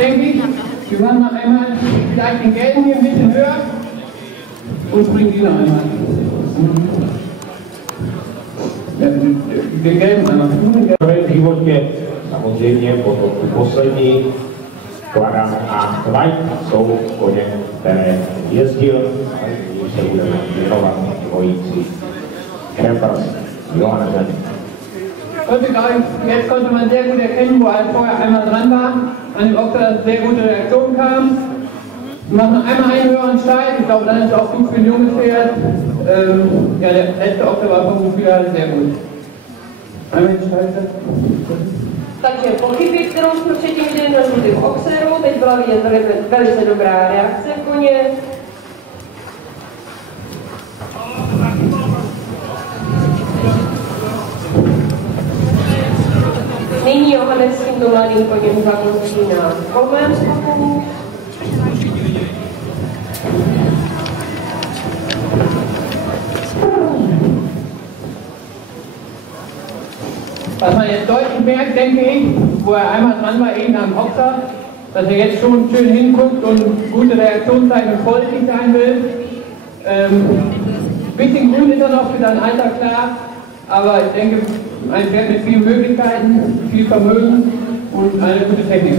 denke ich, wir machen noch einmal vielleicht den gelben hier ein bisschen höher und bringen die noch einmal. Den gelben einmal. V životě samozřejmě potom poslední kladám a White jsou koně, které jezdil, když se budeme věnovat dvojici Krempers Johanna Zemi. Jetzt konnte man sehr gut erkennen, wo er vorher einmal dran war, an dem Okta sehr gute Reaktion kam. Wir machen einmal einen höheren Steig, ich glaube, dann ist es auch gut für ein junges Pferd. Ja, der letzte Okta war vom Gefühl her sehr gut. Einmal den Steig. Takže po chybě, kterou jsme předtím viděli na žlutém Oxeru, teď byla vidět velice dobrá reakce koně. Nyní Johannes s tímto mladým koněm zakončí na kolmém skoku. Was man jetzt deutlich merkt, denke ich, wo er einmal dran war, eben am Okta, dass er jetzt schon schön hinguckt und gute Reaktionszeiten und vorsichtig sein will. Ein bisschen grün ist er noch für sein Alter, klar, aber ich denke, ein Pferd mit vielen Möglichkeiten, viel Vermögen und eine gute Technik.